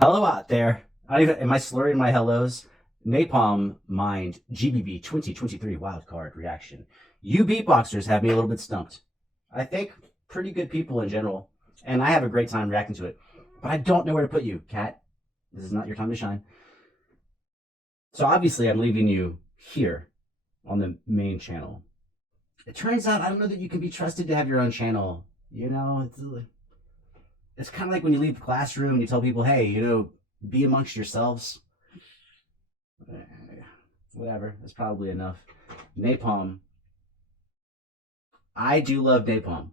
Hello out there. Am I slurring my hellos? NaPoM Mind GBB 2023 Wildcard reaction. You beatboxers have me a little bit stumped. I think pretty good people in general, and I have a great time reacting to it. But I don't know where to put you, Cat. This is not your time to shine. So obviously I'm leaving you here on the main channel. It turns out I don't know that you can be trusted to have your own channel. You know, it's kind of like when you leave the classroom and you tell people, hey, you know, be amongst yourselves. Whatever, that's probably enough. NaPoM. I do love NaPoM.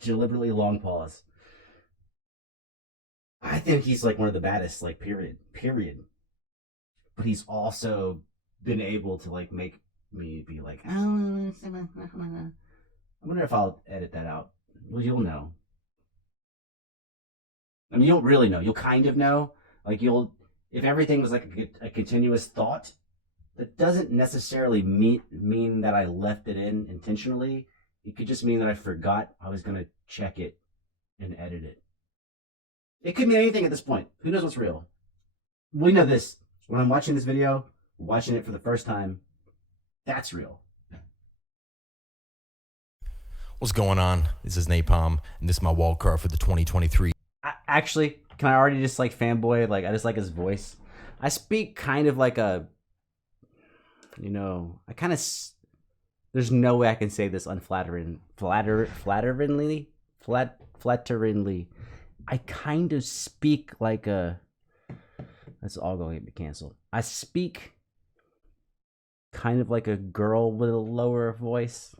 Deliberately long pause. I think he's like one of the baddest, like, period. But he's also been able to like make me be like, oh, I wonder if I'll edit that out. Well, you'll know. I mean, you don't really know. You'll kind of know. Like, if everything was like a continuous thought, that doesn't necessarily mean that I left it in intentionally. It could just mean that I forgot I was going to check it and edit it. It could mean anything at this point. Who knows what's real? We know this. When I'm watching this video, watching it for the first time, that's real. What's going on? This is NaPoM, and this is my wildcard for the 2023. Actually, can I already just like fanboy? Like, I just like his voice. I speak kind of like a, you know, there's no way I can say this flatteringly. I kind of speak like a, that's all going to get me canceled. I speak kind of like a girl with a lower voice.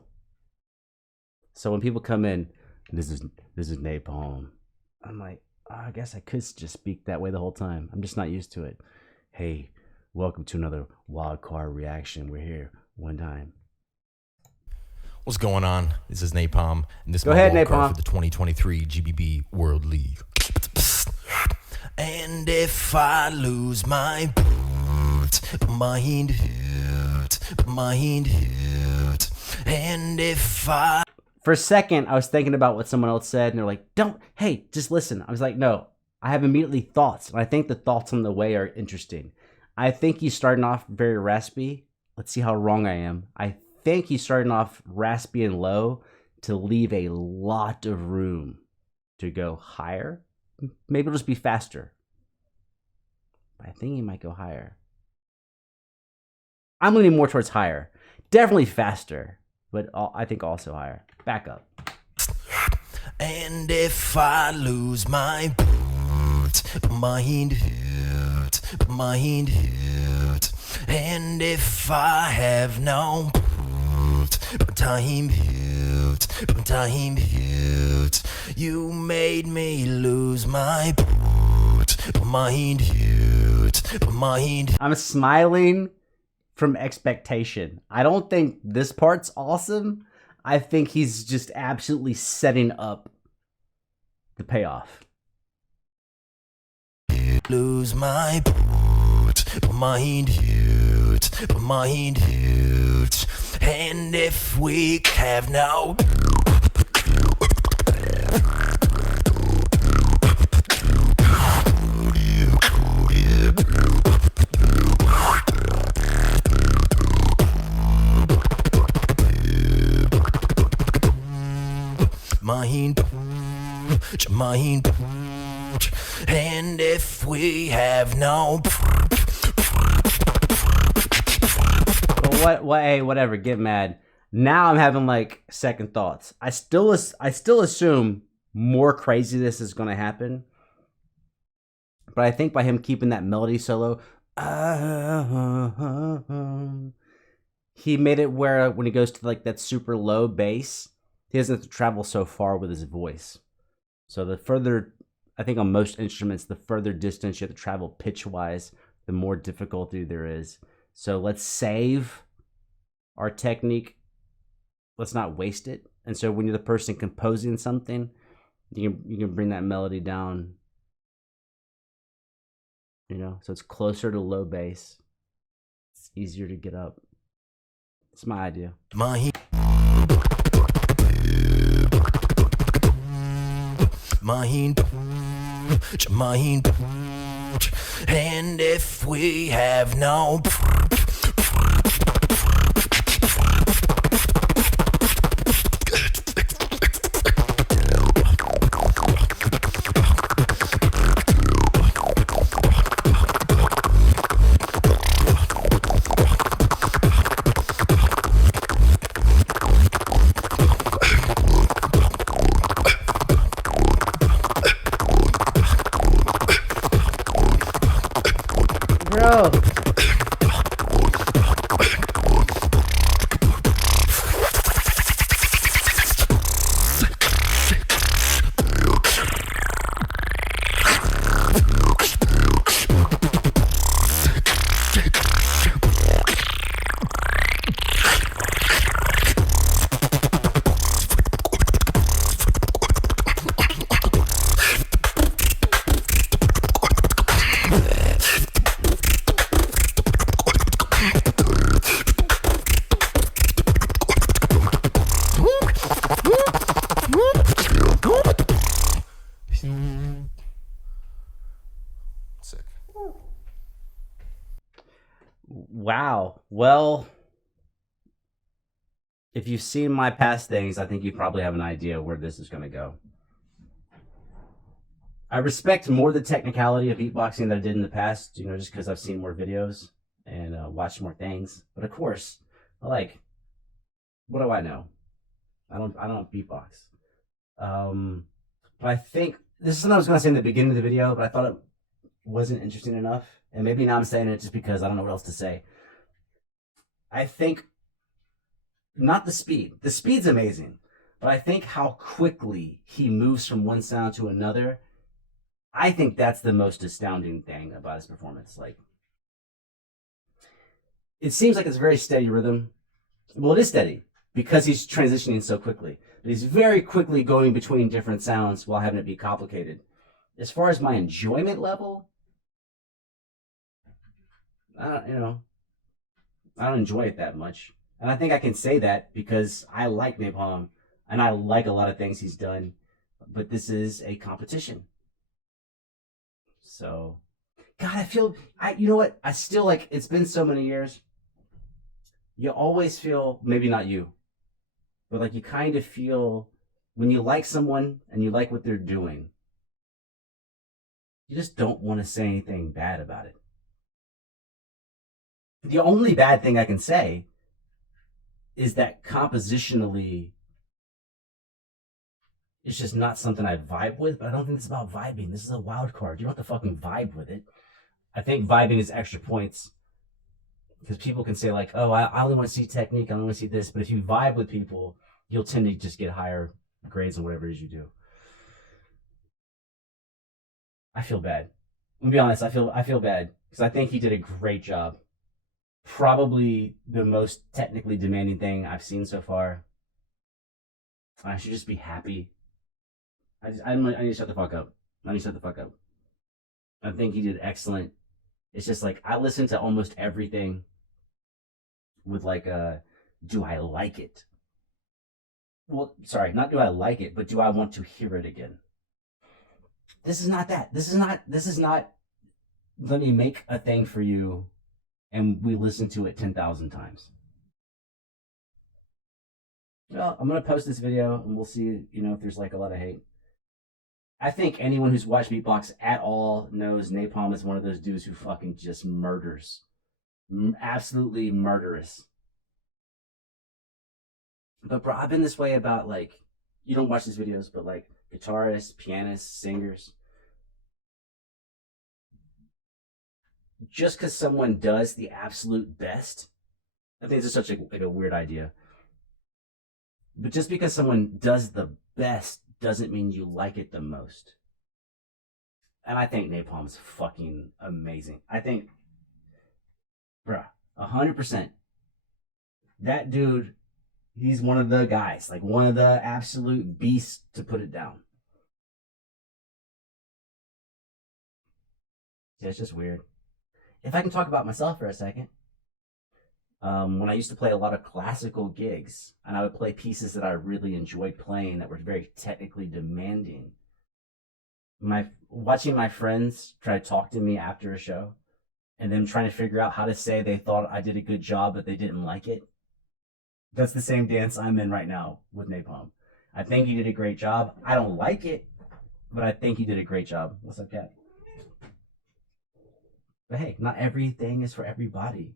So when people come in, this is NaPoM, I'm like, oh, I guess I could just speak that way the whole time. I'm just not used to it. Hey, welcome to another Wildcard reaction. We're here one time. What's going on? This is NaPoM, and this is Go my ahead, wildcard NaPoM. for the 2023 GBB World League. And if I lose my mind hurt, and if I... For a second, I was thinking about what someone else said, and they're like, hey, just listen. I was like, no, I have immediately thoughts, and I think the thoughts on the way are interesting. I think he's starting off very raspy. Let's see how wrong I am. I think he's starting off raspy and low to leave a lot of room to go higher. Maybe it'll just be faster. But I think he might go higher. I'm leaning more towards higher. Definitely faster, but I think also higher. Back up. And if I lose my mind hurt, and if I have no time hurt, you made me lose my mind hurt. I'm smiling from expectation. I don't think this part's awesome. I think he's just absolutely setting up the payoff. Lose my mind hurt, and if we have no mind, and if we have no Hey, whatever, get mad. Now I'm having like second thoughts. I still assume more craziness is going to happen. But I think by him keeping that melody solo, he made it where when he goes to like that super low bass, he doesn't have to travel so far with his voice. So the further, I think on most instruments, the further distance you have to travel pitch-wise, the more difficulty there is. So let's save our technique. Let's not waste it. And so when you're the person composing something, you can bring that melody down. You know, so it's closer to low bass. It's easier to get up. It's my idea. And if we have no Bro. Sick. Wow. Well, if you've seen my past things, I think you probably have an idea where this is going to go. I respect more the technicality of beatboxing than I did in the past, just because I've seen more videos and watched more things. But of course, what do I know? I don't beatbox. But I think this is something I was going to say in the beginning of the video, but I thought it wasn't interesting enough. And maybe now I'm saying it just because I don't know what else to say. I think not the speed. The speed's amazing. But I think how quickly he moves from one sound to another, I think that's the most astounding thing about his performance. It seems like it's a very steady rhythm. Well, it is steady because he's transitioning so quickly. But he's very quickly going between different sounds while having it be complicated. As far as my enjoyment level, I don't enjoy it that much. And I think I can say that because I like NaPoM and I like a lot of things he's done. But this is a competition. So, God, you know what? I still it's been so many years. You always feel, maybe not you, but you kind of feel when you like someone and you like what they're doing, you just don't want to say anything bad about it. The only bad thing I can say is that compositionally, it's just not something I vibe with, but I don't think it's about vibing. This is a wild card. You don't have to fucking vibe with it. I think vibing is extra points because people can say oh, I only want to see technique. I only want to see this. But if you vibe with people, you'll tend to just get higher grades in whatever it is you do. I feel bad. I'm gonna be honest. I feel bad because I think he did a great job. Probably the most technically demanding thing I've seen so far. I should just be happy. I need to shut the fuck up. I think he did excellent. It's just I listen to almost everything with do I like it? Well, sorry, not do I like it, but do I want to hear it again? This is not that. This is not let me make a thing for you and we listen to it 10,000 times. Well, I'm going to post this video and we'll see, if there's a lot of hate. I think anyone who's watched beatbox at all knows NaPoM is one of those dudes who fucking just murders. Absolutely murderous. But bro, I've been this way about you don't watch these videos, but guitarists, pianists, singers. Just because someone does the absolute best, I think it's just such a weird idea. But just because someone does the best doesn't mean you like it the most. And I think NaPoM is fucking amazing. I think, bruh, 100%. That dude, he's one of the guys, one of the absolute beasts to put it down. Yeah, it's just weird. If I can talk about myself for a second. When I used to play a lot of classical gigs, and I would play pieces that I really enjoyed playing that were very technically demanding, watching my friends try to talk to me after a show and them trying to figure out how to say they thought I did a good job, but they didn't like it. That's the same dance I'm in right now with NaPoM. I think you did a great job. I don't like it, but I think you did a great job. What's up, Cat? But hey, not everything is for everybody.